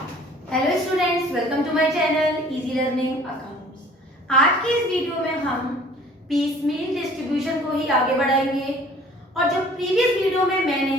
Hello students, welcome to my channel easy learning accounts. आज के इस वीडियो में हम पीस मील डिस्ट्रीब्यूशन को ही आगे बढ़ाएंगे। और जो प्रीवियस वीडियो में मैंने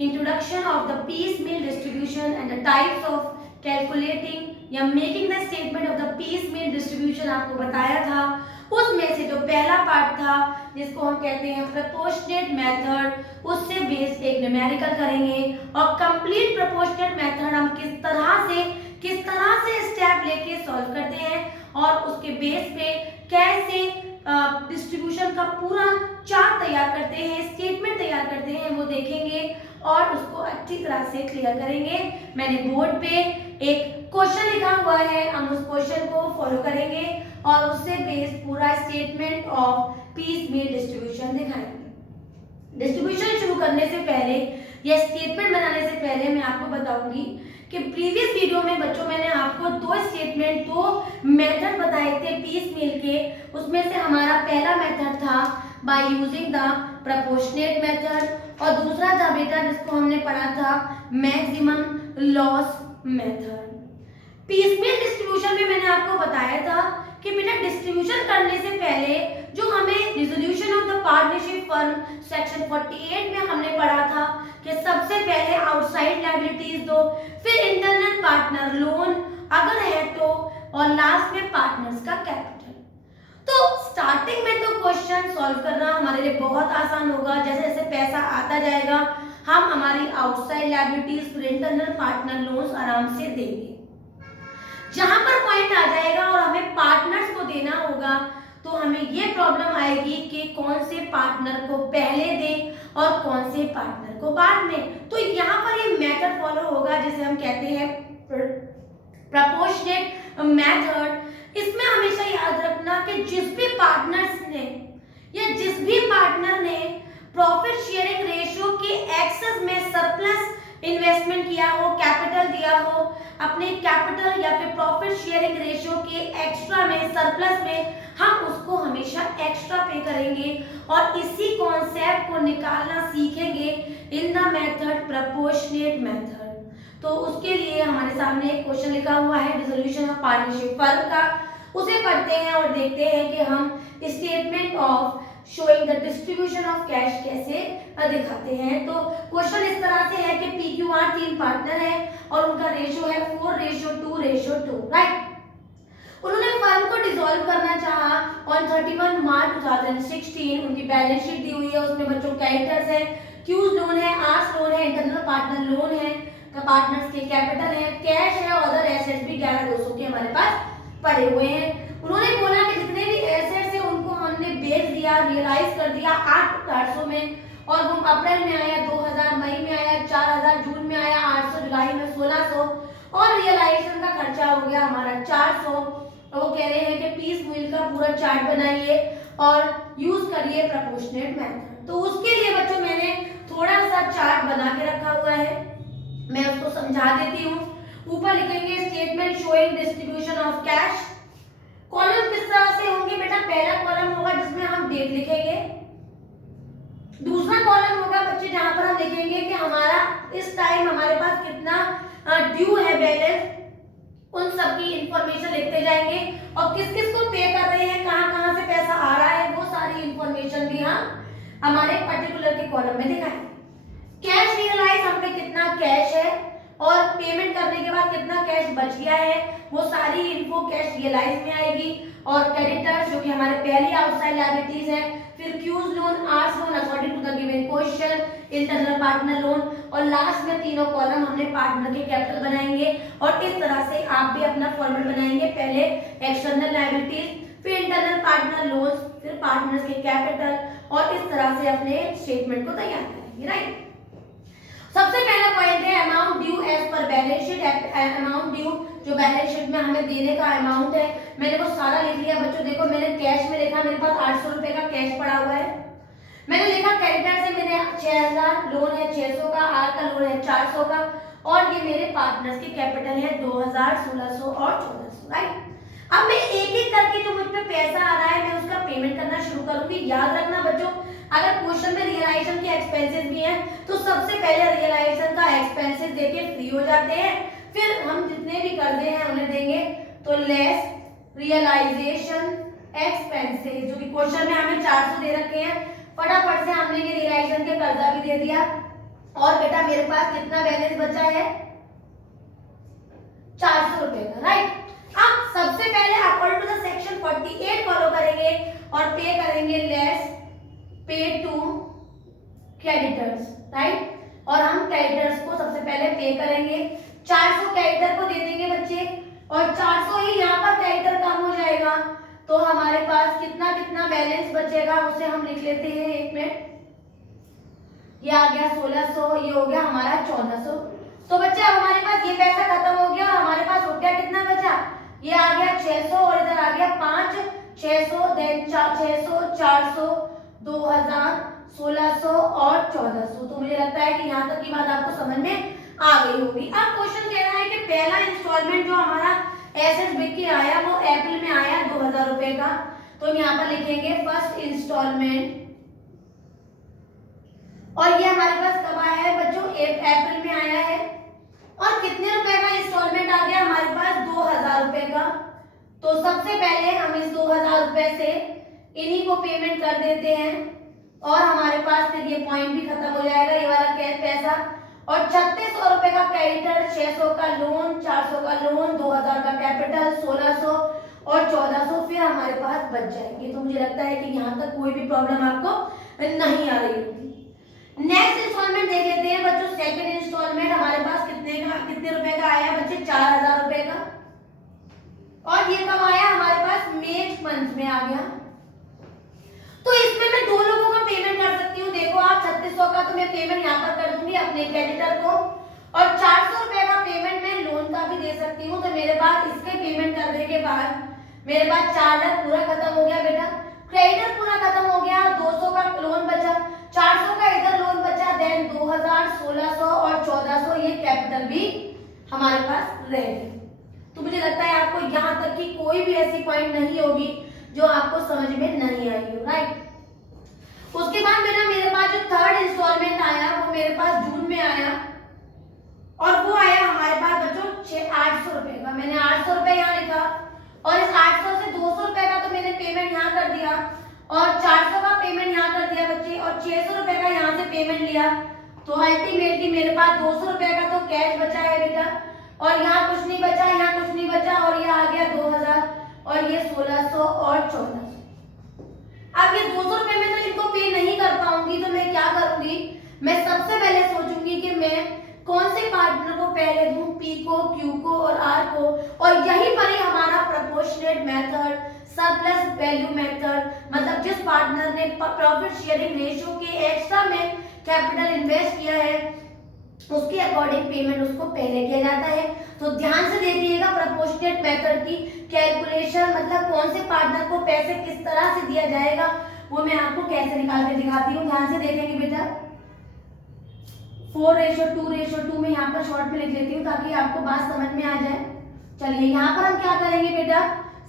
introduction of the piecemeal distribution and the types of calculating या making the statement of the piecemeal distribution आपको बताया था, उसमें से जो पहला पार्ट था जिसको हम कहते हैं प्रोपोर्शनेट मेथड, उससे बेस्ड एक न्यूमेरिकल करेंगे। और कंप्लीट प्रोपोर्शनेट मेथड हम किस तरह से स्टेप लेके सॉल्व करते हैं और उसके बेस पे कैसे डिस्ट्रीब्यूशन का पूरा चार्ट तैयार करते हैं, स्टेटमेंट तैयार करते हैं, वो देखेंगे और उसको अच्छी तरह से क्लियर करेंगे। मैंने बोर्ड पे एक क्वेश्चन लिखा हुआ है, हम उस क्वेश्चन को फॉलो करेंगे और उससे बेस्ड पूरा statement of piecemeal distribution दिखाएंगे। डिस्ट्रीब्यूशन शुरू करने से पहले या स्टेटमेंट बनाने से पहले मैं आपको बताऊंगी कि प्रीवियस वीडियो में बच्चों मैंने आपको दो मेथड बताए थे पीस मील के। उसमें से हमारा पहला मेथड था by using the proportionate method और दूसरा था बेटा जिसको हमने पढ़ा था मैक्सिमम लॉस मेथड। पीस मील डिस्ट्रीब्यूशन में मैंने आपको बताया था कि बेटा डिस्ट्रीब्यूशन करने से पहले जो हमें resolution of the partnership firm section 48 में हमने पढ़ा था कि सबसे पहले आउटसाइड लायबिलिटीज दो, फिर इंटरनल पार्टनर लोन अगर है तो, और लास्ट में पार्टनर्स का कैपिटल। तो स्टार्टिंग में तो क्वेश्चन सॉल्व करना हमारे लिए बहुत आसान होगा। जैसे जैसे पैसा आता जाएगा हम हमारी आउटसाइड लायबिलिटीज फिर इंटरनल पार्टनर लोन्स आराम से देंगे। जहां पर पॉइंट आ जाएगा और हमें पार्टनर्स को देना होगा तो हमें ये प्रॉब्लम आएगी कि कौन से पार्टनर को पहले दें और कौन से पार्टनर को बाद में। तो यहाँ पर ये मेथड फॉलो होगा जिसे हम कहते हैं प्रोपोर्शनेट मेथड। इसमें हमेशा याद रखना कि जिस भी पार्टनर ने प्रॉफिट शेयरिंग रेशियो के एक्सेस में सरप्लस इन्वेस्टमेंट किया हो, कैपिटल दिया हो, अपने कैपिटल या फिर प्रॉफिट शेयरिंग रेशियो के एक्स्ट्रा में सरप्लस में हम उसको हमेशा एक्स्ट्रा पे करेंगे और इसी कॉन्सेप्ट को निकालना सीखेंगे in the method proportionate method. तो उसके लिए हमारे सामने एक क्वेश्चन लिखा हुआ है डिसोल्यूशन ऑफ पार्टनरशिप फर्म का, उसे पढ़ते हैं और देखते हैं कि हम statement of showing the distribution of cash कैसे दिखाते हैं। तो क्वेश्चन इस तरह से है कि PQR 3 पार्टनर है और उनका रेशियो है 4:2:2, राइट। उन्होंने फर्म को डिसॉल्व करना चाहा ऑन 31 मार्च 2016। उनकी बैलेंस शीट दी हुई है, उसमें बच्चों कैरेक्टर्स है, क्यूज लोन है, आर्स लोन है, इंटरनल पार्टनर लोन है, पार्टनर्स के कैपिटल है, कैश है और अदर एसेट्स भी 11,200 के हमारे पास पड़े हुए हैं। उन्होंने बोला कि जितने भी एसेट्स है उनको हमने बेच दिया, रियलाइज कर दिया 8,800 में, और वो अप्रैल में आया, 2000 मई में आया, 4,000 जून में आया, 800 जुलाई में, 1600 और रियलाइजेशन का खर्चा हो गया हमारा 400। वो कह रहे हैं कि पीस मील का पूरा चार्ट बनाइए और यूज करिए प्रोपोर्शनेट मेथड। तो उसके लिए बच्चों मैंने थोड़ा सा चार्ट बना के रखा हुआ है, मैं उसको समझा देती हूँ। ऊपर लिखेंगे statement showing distribution of cash. Column किस तरह से होंगे बेटा, पहला कॉलम होगा जिसमें हम डेट लिखेंगे, दूसरा कॉलम होगा बच्चे जहां पर हम लिखेंगे कि हमारा इस टाइम हमारे पास कितना ड्यू है बैलेंस, उन सब की इंफॉर्मेशन लिखते जाएंगे और किस किस को पे कर रहे हैं, कहां कहां से पैसा आ रहा है, वो सारी इंफॉर्मेशन भी हम हमारे पर्टिकुलर के कॉलम में दिखाएंगे। कैश रियलाइज हम पे कितना कैश है और पेमेंट करने के बाद कितना कैश बच गया है, वो सारी इन्फो कैश रियलाइज में आएगी। और क्रेडिटर्स जो कि हमारे पहली आउटसाइड लायबिलिटीज है, फिर Q's loan, R's loan according to the given question, internal partner loan और लास्ट में तीनों कॉलम हमने पार्टनर के कैपिटल बनाएंगे। और इस तरह से आप भी अपना फॉर्मेट बनाएंगे, पहले एक्सटर्नल लायबिलिटीज, फिर इंटरनल पार्टनर लोन्स, फिर पार्टनर्स के कैपिटल, और इस तरह से अपने स्टेटमेंट को तैयार करेंगे, राइट। सबसे पहला पॉइंट है amount due as per balance sheet. Amount due जो बैलेंस शीट में हमें देने का अमाउंट है, मैंने वो सारा लिख लिया बच्चों। देखो मैंने कैश में लिखा, मेरे पास 800 रुपए का कैश पड़ा हुआ है। मैंने लिखा क्रेडिटर से मेरे 6,000 लोन है 600 का, आर का लोन है 400 का, और ये मेरे पार्टनर्स के कैपिटल है 2000, 1600 और 1400, राइट। अब मैं एक एक करके जो मुझ पे पैसा आ रहा है मैं उसका पेमेंट करना शुरू करूंगी। याद रखना बच्चों, अगर क्वेश्चन में रियलाइजेशन के एक्सपेंसेस भी हैं तो सबसे पहले रियलाइजेशन का एक्सपेंसेस देके फ्री हो जाते हैं, फिर हम जितने लेस रियलाइजेशन एक्सपेंसेस, जो कि क्वेश्चन में हमें 400 दे रखे हैं। फटाफट से हमने ये रियलाइजेशन के कर्जा भी दे दिया। और बेटा मेरे पास कितना बैलेंस बचा है? 400 रुपए का, राइट। अब सबसे पहले according to the section 48 follow करेंगे और पे करेंगे लेस पे टू क्रेडिटर्स, राइट। और हम क्रेडिटर्स को सबसे पहले पे करेंगे। 400 क्रेडिटर को दे देंगे बच्चे, और 400 ही यहाँ पर क्रेडिटर कम हो जाएगा, तो हमारे पास कितना कितना बैलेंस बचेगा उसे हम लिख लेते हैं। एक मिनट, ये आ गया 1600, ये हो गया हमारा 1400। तो बच्चे अब हमारे पास ये पैसा खत्म हो गया और हमारे पास रुपया कितना बचा? ये आ गया 600 और इधर आ गया 5, 600 देन 600 400 2000 1600 और 1400। तो मुझे लगता है कि यहाँ तक की बात आपको समझ में आ गई होगी। अब क्वेश्चन कह रहा है कि पहला इंस्टॉलमेंट जो हमारा एसेट बिक के आया वो अप्रैल में आया 2000 रुपए का, तो यहाँ पर लिखेंगे फर्स्ट इंस्टॉलमेंट। और ये हमारे पास कब आया है बच्चों? अप्रैल में आया है। और कितने रुपए का इंस्टॉलमेंट आ गया हमारे पास? 2000 रुपए का। तो सबसे पहले हम इस 2000 रुपए से इन्हीं को पेमेंट कर देते हैं और हमारे पास फिर ये पॉइंट भी खत्म हो जाएगा, ये वाला कैश पैसा। और 3600 रुपए का क्रेडिटर, 600 का लोन, 400 का लोन, 2000 का कैपिटल, 1600 और 1400 फिर हमारे पास बच जाएंगे। तो मुझे लगता है कि यहाँ तक कोई भी प्रॉब्लम आपको नहीं आ रही होगी। नेक्स्ट इंस्टॉलमेंट देख लेते हैं बच्चों। सेकंड इंस्टॉलमेंट हमारे पास कितने रुपए का आया बच्चे? 4000 रुपए का। और ये कब आया हमारे पास? मई मंथ में आ गया। तो इसमें मैं दो लोगों का पेमेंट कर सकती हूँ। देखो आप 3600 का तो मैं पेमेंट यहाँ पर कर दूंगी अपने क्रेडिटर को, और 400 रुपए का पेमेंट मैं लोन का भी दे सकती हूँ। तो मेरे पास इसके पेमेंट करने के बाद मेरे पास 4000 पूरा खत्म हो गया बेटा, क्रेडिटर पूरा खत्म हो गया, 200 का लोन बचा, 400 का इधर लोन बचा, देन 2000 1600 और 1400 ये कैपिटल भी हमारे पास रह गए। तो मुझे लगता है आपको यहाँ तक की कोई भी ऐसी पॉइंट नहीं होगी जो आपको समझ में नहीं आई हो, राइट। उसके बाद बेटा मेरे पास जो थर्ड इंस्टॉलमेंट आया वो मेरे पास जून में आया, और वो आया हमारे पास बच्चों 800 रुपए का। मैंने 800 रुपए यहाँ लिखा, और इस 800 से 200 रुपए का तो मैंने पेमेंट यहाँ कर दिया, और 400 का पेमेंट यहाँ कर दिया बच्चे, और 600 रुपए का यहाँ से पेमेंट लिया। तो अल्टीमेटली मेरे पास 200 रुपए का तो कैश बचा है बेटा, और यहाँ कुछ नहीं बचा, यहाँ कुछ नहीं बचा, और ये आ गया 2000 और ये 1600 और 1400। अब ये 200 रुपए में तो इनको पे नहीं कर पाऊंगी, तो मैं क्या करूंगी? मैं सबसे पहले सोचूंगी कि मैं कौन से पार्टनर को पहले दूं, पी को, क्यू को और आर को, और यहीं पर ही हमारा proportionate method, surplus value method, मतलब जिस पार्टनर ने प्रॉफिट शेयरिंग रेशियो के एक्स्ट्रा में कैपिटल इन्वेस्ट किया है उसके अकॉर्डिंग पेमेंट उसको पहले किया जाता है। तो ध्यान से देखिएगा प्रोपोर्शनेट मेथड की कैलकुलेशन, मतलब कौन से पार्टनर को पैसे किस तरह से दिया जाएगा वो मैं आपको कैसे निकाल के दिखाती हूँ। ध्यान से देखेंगे बेटा। 4:2:2 में यहाँ पर शॉर्ट में लिख लेती हूँ ताकि आपको बात समझ में आ जाए। चलिए यहाँ पर हम क्या करेंगे बेटा,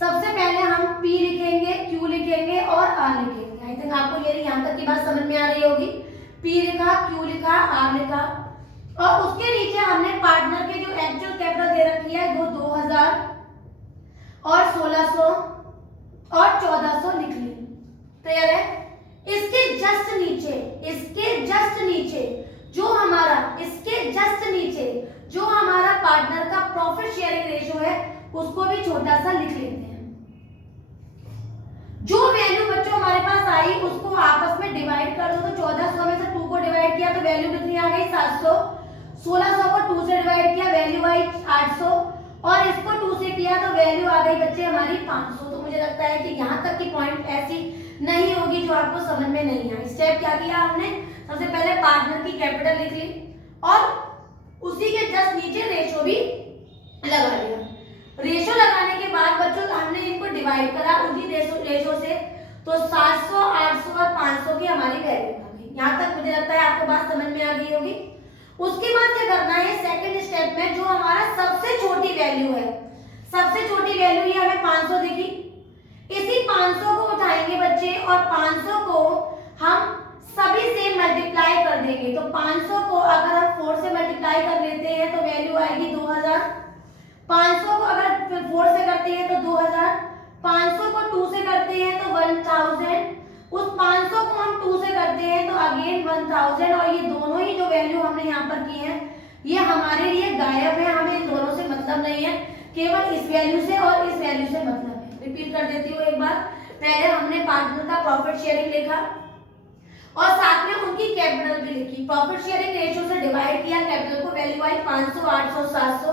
सबसे पहले हम P लिखेंगे, Q लिखेंगे और R लिखेंगे। आई थिंक आपको ये यहाँ तक की बात समझ में आ रही होगी। P लिखा, Q लिखा, R लिखा, और उसके नीचे हमने पार्टनर के जो एक्चुअल कैपिटल दे रखी है वो 2000 और 1600 और 1400 लिख ली। क्लियर है? इसके जस्ट नीचे, जो हमारा पार्टनर का प्रॉफिट शेयरिंग रेशियो है उसको भी छोटा सा लिख लेते हैं। जो वैल्यू बच्चों हमारे पास आई उसको आपस में डिवाइड कर दो। तो 1400 में से 2 को डिवाइड किया तो वैल्यू कितनी आ गई? 700। 1600 को 2 से डिवाइड किया, वैल्यू आई 800, और इसको 2 से किया तो वैल्यू आ गई बच्चे हमारी 500। तो मुझे लगता है कि यहाँ तक की पॉइंट ऐसी नहीं होगी जो आपको समझ में नहीं आई। स्टेप क्या किया हमने? सबसे पहले पार्टनर की कैपिटल लिख ली और उसी के जस्ट नीचे रेशो भी लगा लिया। रेशो लगाने के बाद बच्चों हमने इनको डिवाइड करा उसी रेशो से, तो 700, 800 और 500 की हमारी वैल्यू आ गई। यहाँ तक मुझे लगता है आपको बात समझ में आ गई होगी। उसके बाद क्या करना है सेकंड स्टेप में, जो हमारा सबसे छोटी वैल्यू है, सबसे छोटी वैल्यू ये हमें 500 दिखी, इसी 500 को उठाएंगे बच्चे और 500 को हम सभी से मल्टीप्लाई कर देंगे। तो 500 को अगर हम 4 से मल्टीप्लाई कर लेते हैं तो वैल्यू आएगी 2000। 500 को अगर 4 से कर करते हैं तो 2000, 500 को 2 से करते हैं तो 1000, उस 500 को हम 2 से करते हैं तो अगेन 1000, और ये दोनों ही जो वैल्यू हमने यहाँ पर की है ये हमारे लिए गायब है, हमें इन दोनों से मतलब नहीं है, केवल इस वैल्यू से और इस वैल्यू से मतलब है। रिपीट कर देती हूँ एक बार, पहले हमने पार्टनर का प्रॉफिट शेयरिंग लिखा और साथ में उनकी कैपिटल भी लिखी, प्रॉफिट शेयरिंग रेशियो से डिवाइड किया, कैपिटल को वैल्यू आई 500, 800, 700,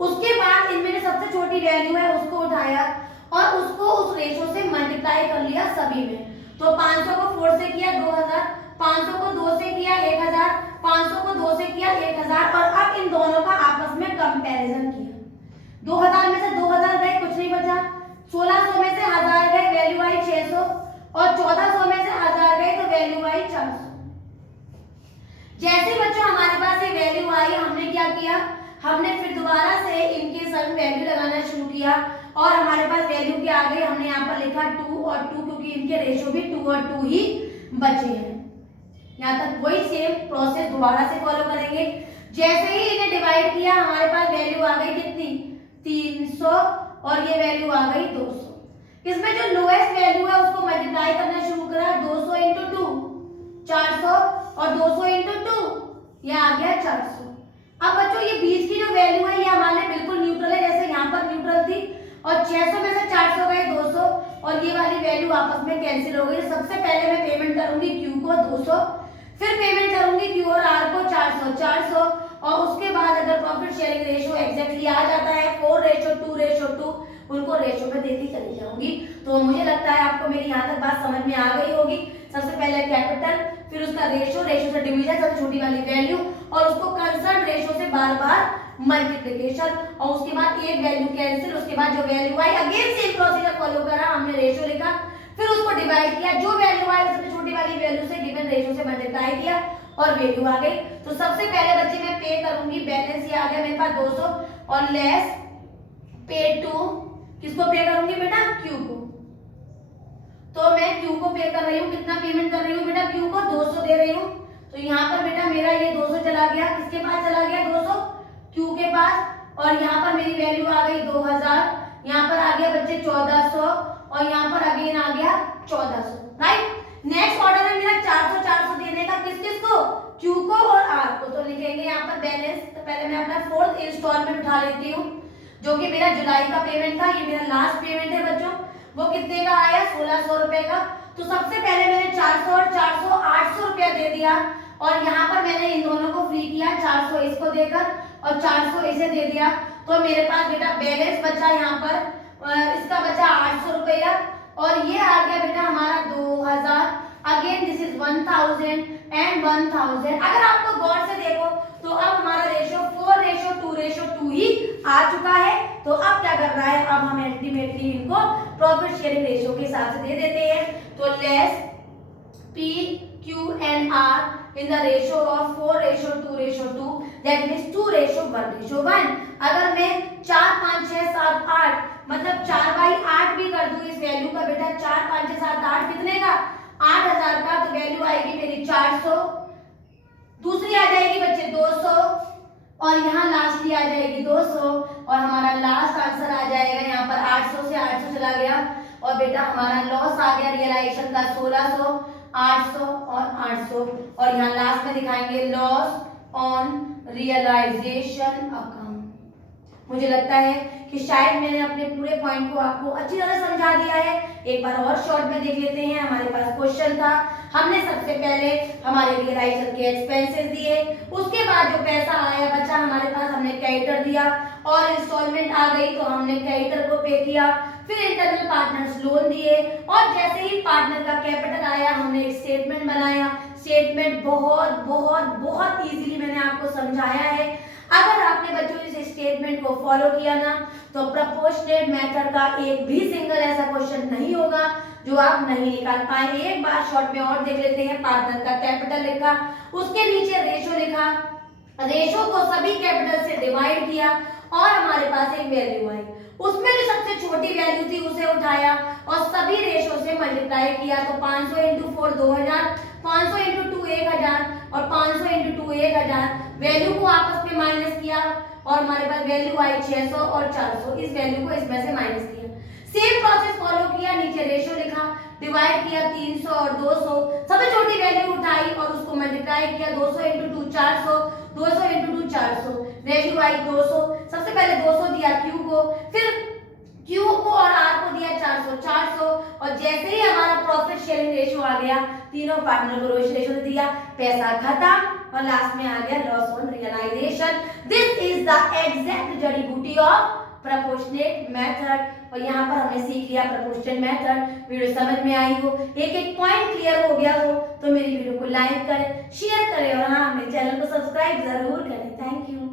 उसके बाद इनमें जो सबसे छोटी वैल्यू है उसको उठाया और उसको उस रेशियो से मल्टीप्लाई कर लिया सभी में। तो 500 को 4 से किया 2000, 500 को 2 से किया 1000, 500 को 2 से किया 1000, और अब इन दोनों का आपस में कंपैरिजन किया। 2000 में से 2000 गए, कुछ नहीं बचा, 1600 में से 1000 गए, वैल्यू आई 600, और 1400 में से 1000 गए तो वैल्यू आई 400। जैसे बच्चों हमारे पास ये वैल्यू आई, हमने क्या किया, हमने फिर दोबारा से इनके संग वैल्यू लगाना शुरू किया और हमारे पास वैल्यू क्या आ गई, हमने यहाँ पर लिखा 2 और 2, क्योंकि इनके रेशियो भी 2 और 2 ही बचे हैं। यहाँ तक वही सेम प्रोसेस दोबारा से फॉलो करेंगे। जैसे ही इन्हें डिवाइड किया हमारे पास वैल्यू आ गई कितनी, 300, और ये वैल्यू आ गई 200। इसमें जो लोएस्ट वैल्यू है उसको मल्टीप्लाई करना शुरू करा, 200 इंटू 2 400, और 200 इंटू 2 ये आ गया 400। अब बच्चों ये बीच की जो वैल्यू है ये हमारे बिल्कुल न्यूट्रल है, जैसे यहाँ पर न्यूट्रल थी, और 600 में से 400 गए 200, और ये वाली वैल्यू आपस में कैंसिल हो गई। सबसे पहले मैं पेमेंट करूंगी Q को 200, फिर पेमेंट करूंगी Q और R को 400, और उसके बाद अगर प्रॉफिट शेयरिंग रेशियो एग्जैक्टली आ जाता है 4:2:2, उनको रेशियो में देती चली जाऊंगी। तो मुझे लगता है आपको मेरी यहाँ तक बात समझ में आ गई होगी। सबसे पहले कैपिटल, फिर उसका रेशियो से डिवीजन, सबसे छोटी वाली वैल्यू, और उसको कंसर्न रेशियो से बार बार मल्टीप्लिकेशन, और उसके बाद एक वैल्यू कैंसिल, उसके बाद जो value I again same procedure follow करा, हमने रेशियो लिखा, फिर उसको डिवाइड किया, जो वैल्यू आई सबसे छोटी वाली वैल्यू से गिवन रेशियो से मल्टीप्लाई किया और वैल्यू आ गई। तो सबसे पहले बच्चे मैं पे करूंगी, बैलेंस ये आ गया मेरे पास 200, और लेस पे टू, किसको पे करूंगी बेटा, Q को। तो मैं Q को पे कर रही हूँ, कितना पेमेंट कर रही हूँ बेटा, Q को 200 दे रही हूँ। तो यहाँ पर बेटा मेरा ये 200 चला गया, किसके पास चला गया 200, Q के पास, और यहाँ पर मेरी वैल्यू आ गई 2000, यहाँ पर आ गया बच्चे 1400, और यहाँ पर अगेन आ गया 1400, राइट। नेक्स्ट ऑर्डर है मेरा 400 देने का, किस किस को, Q को और R को। तो लिखेंगे यहाँ पर बैलेंस, तो पहले मैं अपना 4th इंस्टॉलमेंट उठा लेती हूँ, जो कि मेरा जुलाई का पेमेंट था, ये मेरा लास्ट पेमेंट है बच्चों। वो कितने का आया, 1600 रुपए का। तो सबसे पहले मैंने 400 और 400 800 रुपया दे दिया, और यहाँ पर मैंने इन दोनों को फ्री किया, 400 इसको देकर और 400 इसे दे दिया। तो मेरे पास बेटा बैलेंस बचा यहाँ पर, इसका बचा 800 रुपया, और ये आ गया बेटा हमारा 2000। Again this is 1000 and 1000। अगर आपको गौर से देखो तो अब हमारा रेशियो 4:2:2 ही आ चुका है। तो अब क्या कर रहा है, अब हम अल्टीमेटली इनको प्रॉफिट शेयरिंग रेशियो के हिसाब से दे देते हैं। तो less P, Q and R in the ratio of 4:2:2, that means 2:1:1। अगर मैं 4, 5, 6, 7, 8 मतलब 4/8 भी कर दूं इस वैल्यू का बेटा, 4, 5, 6, 7, 8 कितने का, 8000 का। तो वैल्यू आएगी मेरी 400, दूसरी आ जाएगी बच्चे 200, और यहाँ लास्टली आ जाएगी 200, और हमारा लास्ट आंसर आ जाएगा यहाँ पर 800 से 800 चला गया, और बेटा हमारा लॉस आ गया रियलाइजेशन का 1600, 800 और 800, और यहाँ लास्ट में दिखाएंगे लॉस ऑन रियलाइजेशन अकाउंट। मुझे लगता है कि शायद मैंने अपने पूरे पॉइंट को आपको अच्छी तरह समझा दिया है। एक बार और शॉर्ट में देख लेते हैं। हमारे पास क्वेश्चन था, हमने सबसे पहले हमारे रियलाइजर के एक्सपेंसेस दिए, उसके बाद जो पैसा आया बचा हमारे पास हमने क्रेडिटर दिया, और इंस्टॉलमेंट आ गई तो हमने क्रेडिटर को पे किया, फिर इंटरनल पार्टनर्स लोन दिए, और जैसे ही पार्टनर का कैपिटल आया हमने एक स्टेटमेंट बनाया। स्टेटमेंट बहुत बहुत बहुत इजीली मैंने आपको समझाया है। अगर आपने बच्चों इस स्टेटमेंट को फॉलो किया ना तो प्रोपोर्शनेट मेथड का एक भी सिंगल ऐसा क्वेश्चन नहीं होगा जो आप नहीं निकाल पाए। एक बार शॉर्ट में और देख लेते हैं। पार्टनर का कैपिटल लिखा, उसके नीचे रेशो लिखा, रेशो को सभी कैपिटल से डिवाइड किया, और हमारे पास एक वैल्यू आई, उसमें जो सबसे छोटी वैल्यू थी उसे उठाया और सभी रेशो से मल्टीप्लाई किया। तो 500 इंटू 4 2000, 500 इंटू 2 1000, और 500 इंटू 2 1000। वैल्यू को आपस में माइनस किया, और हमारे पास वैल्यू आई 600 और 400, इस वैल्यू को इसमें से माइनस किया। सेम प्रोसेस फॉलो किया, नीचे रेशियो लिखा, डिवाइड किया 300 और 200, सबसे छोटी वैल्यू उठाई और उसको मल्टीप्लाई किया, 200 × 2 400, 200 × 2 400, वैल्यू आई 200। सबसे पहले 200 दिया Q को, फिर Q को और R को दिया 400 400, और जैसे ही हमारा प्रॉफिट शेयरिंग रेशियो आ गया, तीनों पार्टनर को रेशियो दिया, पैसा खत्म और लास्ट में आ गया loss on realisation. This is the exact जड़ी बूटी ऑफ प्रोपोर्शनेट मेथड। और यहाँ पर हमने सीख लिया प्रोपोर्शनेट मेथड। वीडियो समझ में आई हो, एक एक पॉइंट क्लियर हो गया हो तो मेरी वीडियो को लाइक करें, शेयर करें और हाँ मेरे चैनल को सब्सक्राइब जरूर करें। Thank you.